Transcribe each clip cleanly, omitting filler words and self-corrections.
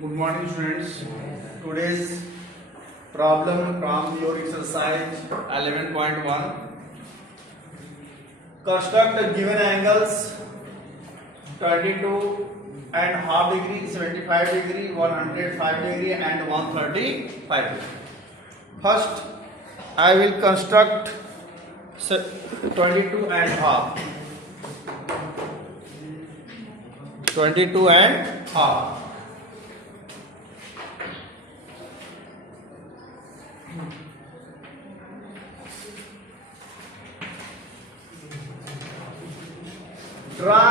Good morning, students. Today's problem from your exercise 11.1. Construct given angles 22 and half degree, 75 degree, 105 degree, and 135 degree. First, I will construct 22 and half. 22 and half. Draw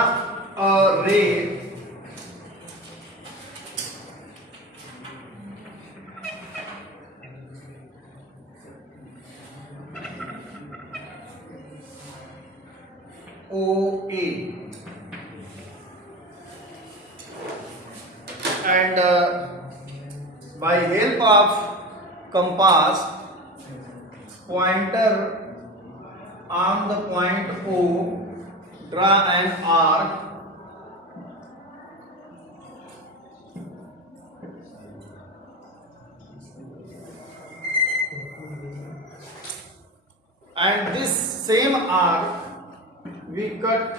a ray OA and by help of compass pointer on the point O, draw an arc and this same arc we cut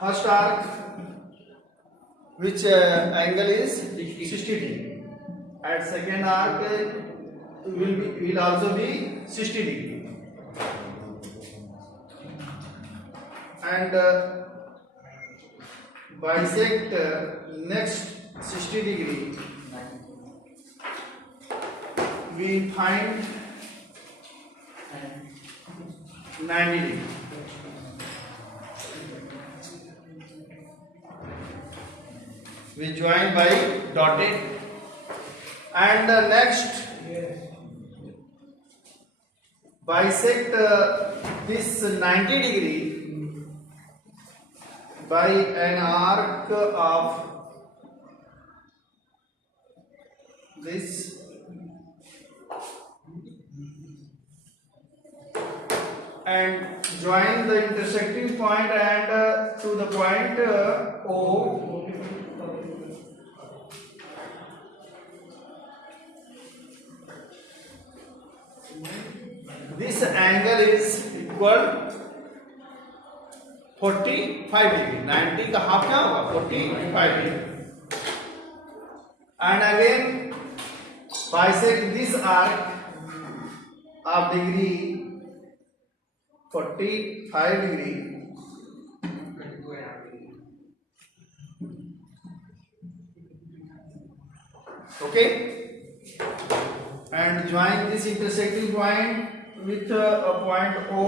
first arc, which angle is 60 degree, and second arc will also be 60 degree, and bisect next 60 degree. We find 90 degree. We join by dotted, and next bisect this 90 degree by an arc of this and join the intersecting point and to the point O. This angle is equal 45 degree. 90 का half क्या होगा? 45 degree. And again bisect this arc of degree 45 degree. Okay, and join this intersecting point with a point O.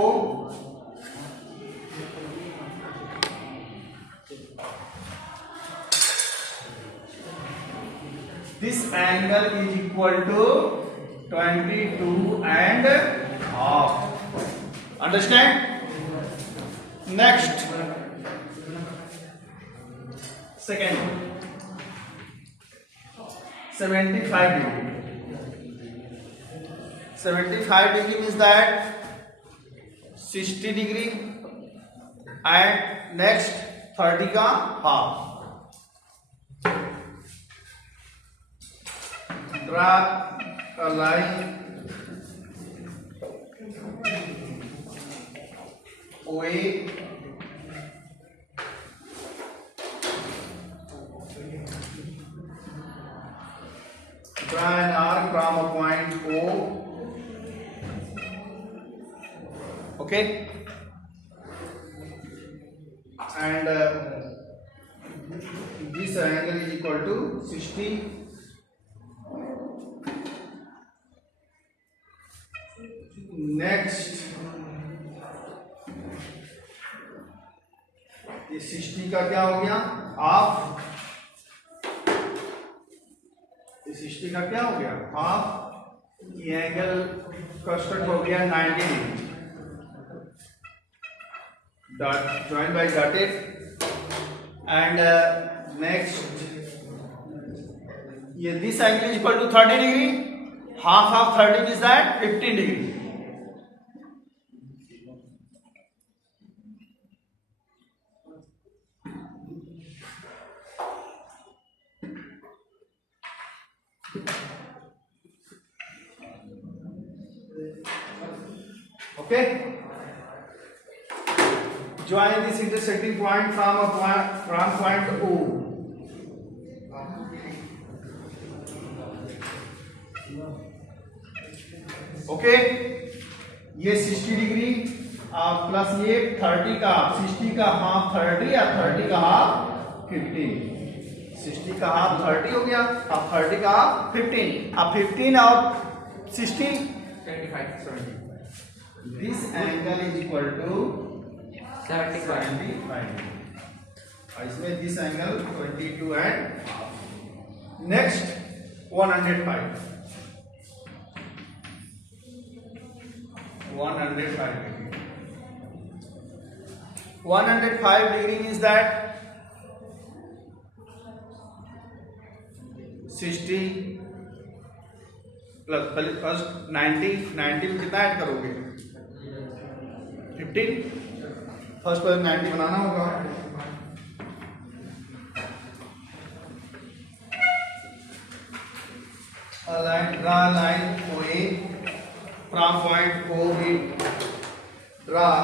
This angle is equal to 22 and half. Understand? Next, second, 75 degree. 75 degree means that 60 degree and next 30 का half. Draw a line OA draw an arc from a point O. Okay, and this angle is equal to 60. Next, ये 60 का क्या हो गया? Half. ये 60 का क्या हो गया? हाफ. ये एंगल कंस्ट्रक्ट हो गया 90 degree. Dot joined by dotted, and next this angle is equal to 30 degree. Half of 30 is that 15 degree. Okay. Join this intersecting point from point O. Okay, ये 60 degree plus ये 30 का 60 का half 30 या 30 का half 15, 60 का half 30 हो गया, अब 30 का हाफ 15, अब 15 और 60 25 70, this angle is equal to 75 और इसमें this angle 22 and next 105 degree means that 60 plus first 90 में कितना ऐड करोगे 15, फर्स्ट पर 90 बनाना होगा, draw a line OA from point O we draw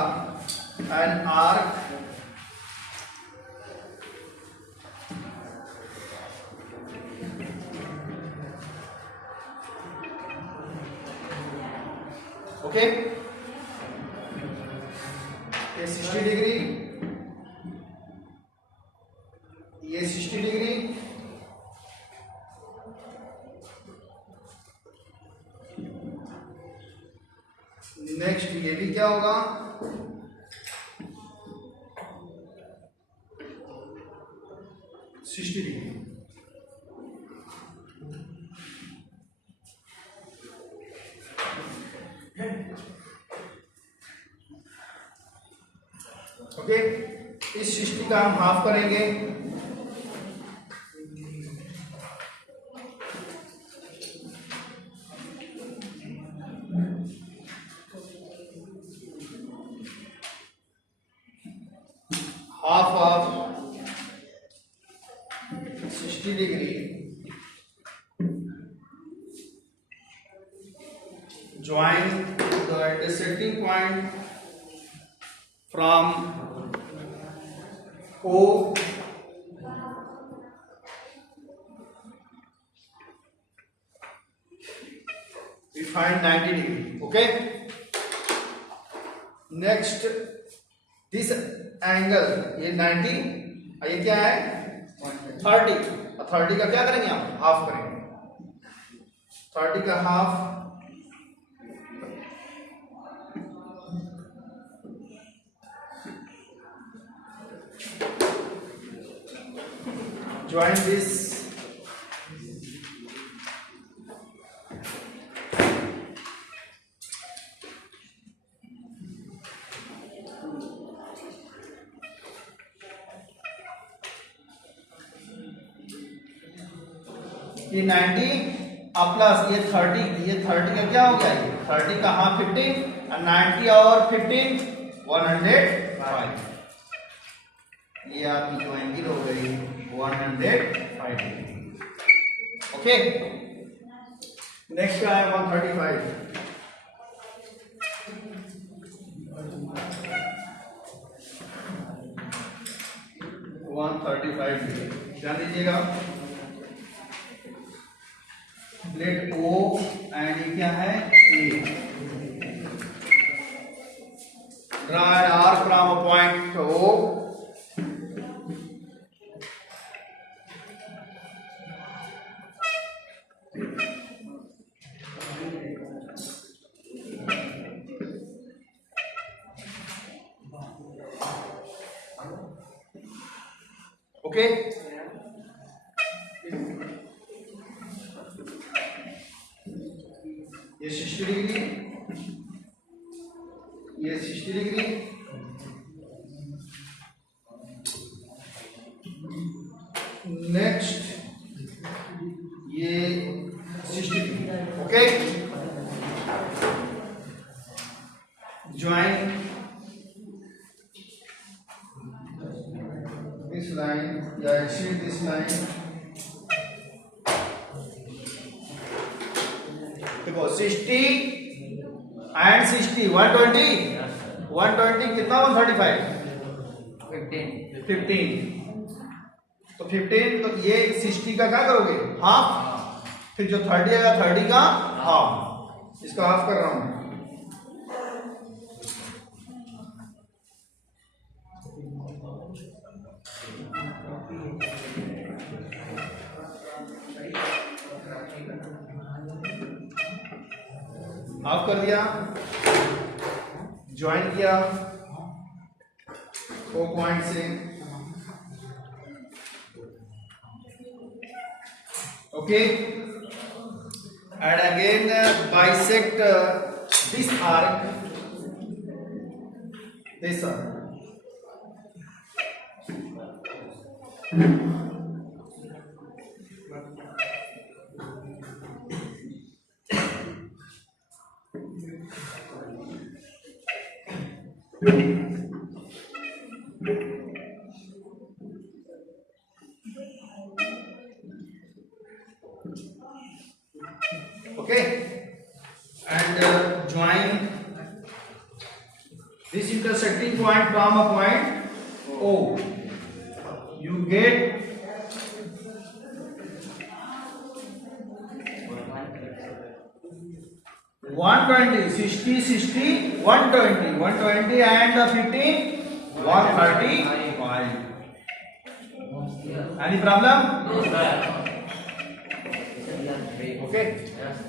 an arc okay, ये 60 डिग्री, ये 60 डिग्री, नेक्स्ट ये भी क्या होगा 60 डिग्री, ओके, इस 60 का हम हाफ करेंगे, half of 60 degree join the intersecting point from O we find 90 degree, okay, next this angle ये 90 और ये क्या है 30, और 30 का क्या करेंगे आप हाफ करेंगे, 30 का हाफ join this ये 90 और प्लस ये 30, ये 30 का क्या हो गया, ये 30 का हाफ 15 और 90 और 15 105, ये आपकी जो एंगल हो गई 105 डिग्री, ओके, नेक्स्ट क्या है 135, ध्यान दीजिएगा, प्लेट O एंड ये क्या है A, draw an arc from a point O okay, ये 60 डिग्री, ये 60 डिग्री, नेक्स्ट ये 60 degree, okay, join this line या exceed this line, देखो 60 एंड 60 120 120 कितना 135 15 तो 15 तो ये 60 का क्या करोगे हाफ फिर जो 30 आएगा 30 का हाफ इसका हाफ कर रहा हूं हाफ कर दिया ज्वाइन किया 4 पॉइंट से okay and again bisect this arc this arc okay and join this intersecting point from a point O you get 120 60 60 120 120 and 15 135 any problem No, sir. okay Yes.